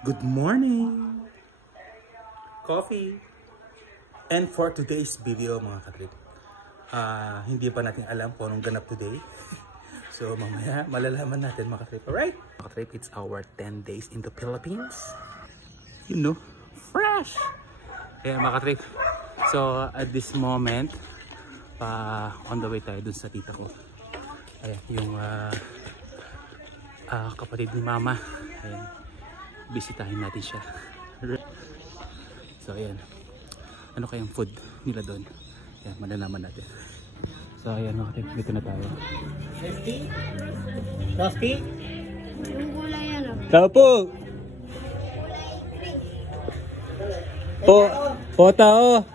Good morning! Coffee! And for today's video mga katrip, hindi pa natin alam kung anong ganap today. So mamaya malalaman natin mga katrip. Alright? Mga katrip, it's our 10 days in the Philippines. You know, fresh! Kaya mga katrip, so at this moment, on the way tayo dun sa tita ko. Ayan, yung kapatid ni mama. Ayan. Bisitahin natin siya. So ayan, ano kayang food nila doon? Ayan, malalaman natin. So ayan mga katrip, dito na tayo. Soski? Yung gulay ano? Tao po! Po tao!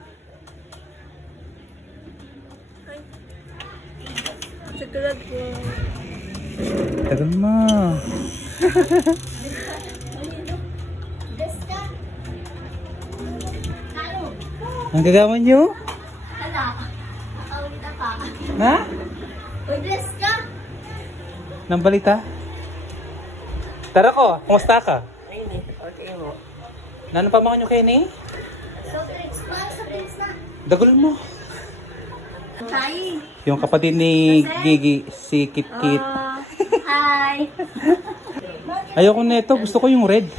Sa tulad ko. Tagal mo! Ang gagawan nyo? Hala, nakaulit pa. Na? Uy, bless ka! Nang balita? Tara ko, kumusta ka? Ay, okay mo. Nanong pamakan nyo kayo ni? So, drinks. Mahal sa drinks na. Dagol mo. Hi! Yung kapatid ni Gigi, si Kit Kit. Hi! Ayoko na ito, gusto ko yung red.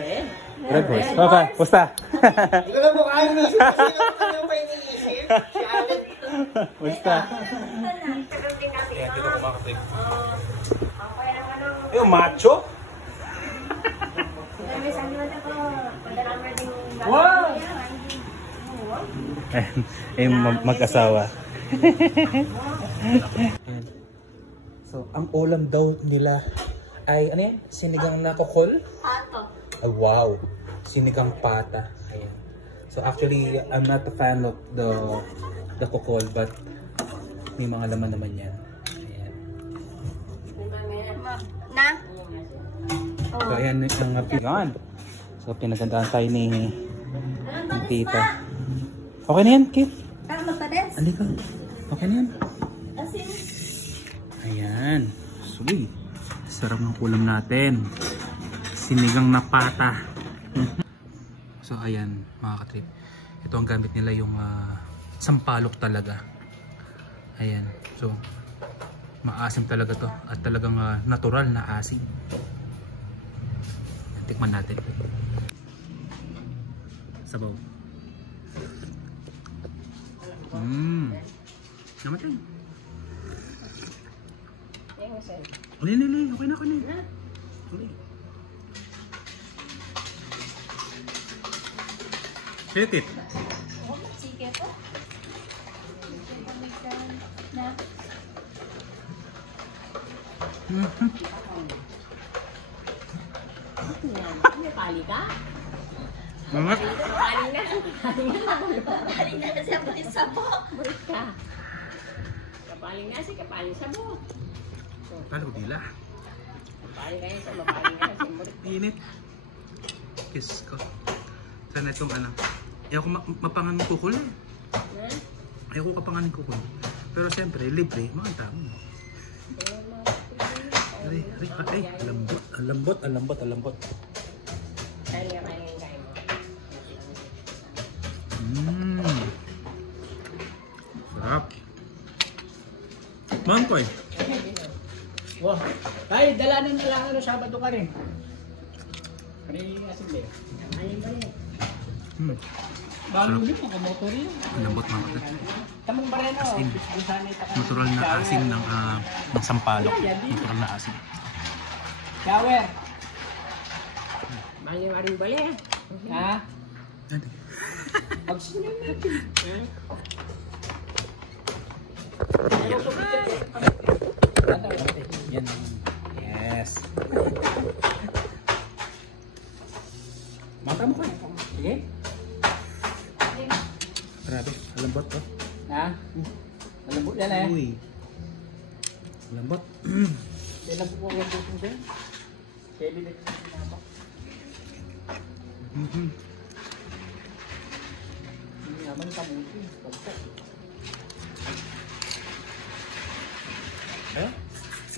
Red? Red horse. Papa, kumusta? Hindi ko na mukha yung isip kasi yung pa iniisip. Si Alec. Kumusta? Ayan, dito ko makatrip. Yung macho? Wow! Ayan, mag-asawa. So, ang ulam daw nila ay, ano yan? Sinigang na kokol? Pato. Ay, wow! Sinigang pata. Ayan. So, actually, I'm not a fan of the kokol, but may mga laman naman yan. Ayan. Na? So, ayan ang pigan. So, pinagandaan tayo ni tita. Okay na yan, Kit? Para magpades? Andi ka. Okay na yan. Asin. Ayan. Sugi. Sarap ng ulam natin. Sinigang na pata. So, ayan, mga katrip. Ito ang gamit nila, yung sampalok talaga. Ayan. So, maasim talaga to. At talagang natural na asim. Tikman natin. Sabaw. Namatay. Lili, okay na ka na. Okay. Sitit. Sige po. Na? May pali ka? Mangat. Pali na. Pali na kasi ako yung sabo. Burit ka. Kapaling na si kapaling sabo. Paano dila? Kapaling kayo sa mapaling na si burit. Init. Kiss ko. Sana itong ano. Ayaw ko mapangan kukul eh. Ayaw ko kapanganin kukul. Pero siyempre, libre. Mga tao. Ay, lambot. Ang lambot. Kaya kayo kayo. Sarap. Mangkoy. Wow. Ay, dalanan na lang ano, Sabado ka rin. Kani asin din. Alin ba rin? Bago din mga motor yun. Lambot mga kapatid. Tamang bareno. Natural na asin ng sampalok. Natural na asin. Shower. Mali-maring bali. Ha? Ano? Pagsunan natin. Yan. Yes. Mata mo ko. Sige. Grabe, lambot to. Ha? Malambot yan eh. Uy. Lambot. Kailan po yung gusto mo dyan? Kaya bilit ko na ba? Hindi naman kamuti. Pagkat. Eh?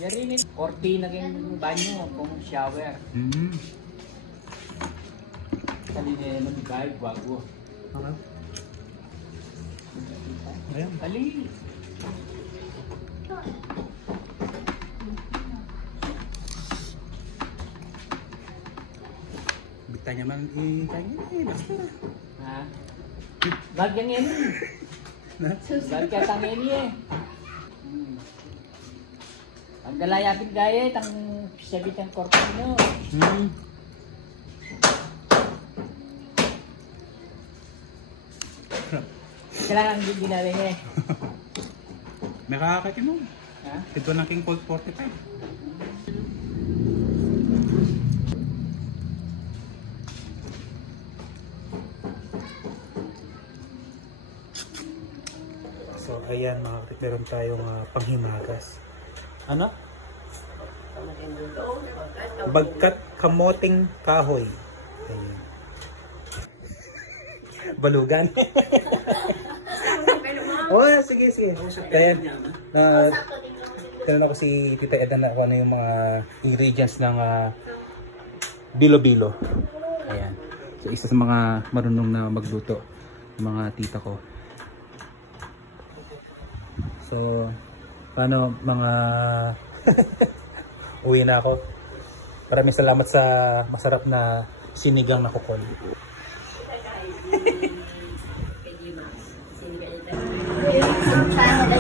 Yan rin. Kortina ng banyo kung shower. Sabi niya naman, ibay, guwago. Okay. Ayan. Dali. Bita niya man basura. Ha? Bag yang ini. Bag ka tang ini eh. Ang galayapin gaya, tang sabit ang korpo mo. Kailangan ang ginawin eh. May kakakit mo. Ha? Ito na King Colt 45. So ayan mga kapit, meron tayong panghimagas. Ano? Bagkat kamoting kahoy. Ayan. Balugan. Oh, sige. Kaya, tanong ako si Tita Edna na kung ano yung mga ingredients ng bilo-bilo. Ayan. So, isa sa mga marunong na magluto, mga tita ko. So, paano mga uwi na ako. Maraming salamat sa masarap na sinigang na kukol.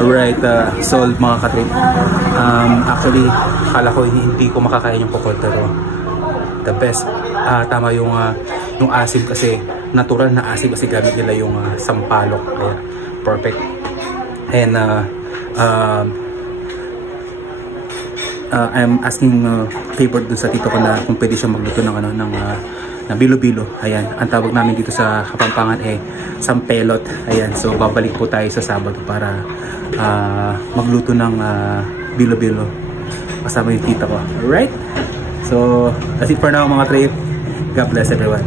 Alright, solved mga katrip. Actually, akala ko hindi ko makakain yung kukol, pero the best. Tama yung asim kasi natural na asim kasi gamit nila yung sampalok. Kaya perfect. And I'm asking favor dun sa tito ko na kung pwede siya magluto ng ng bilo-bilo. Ayan, ang tawag namin dito sa Kapampangan sampelot. Ayan, so babalik po tayo sa Sabado para magluto ng bilo-bilo kasama yung tita ko. Alright? So that's it for now mga trip. God bless everyone.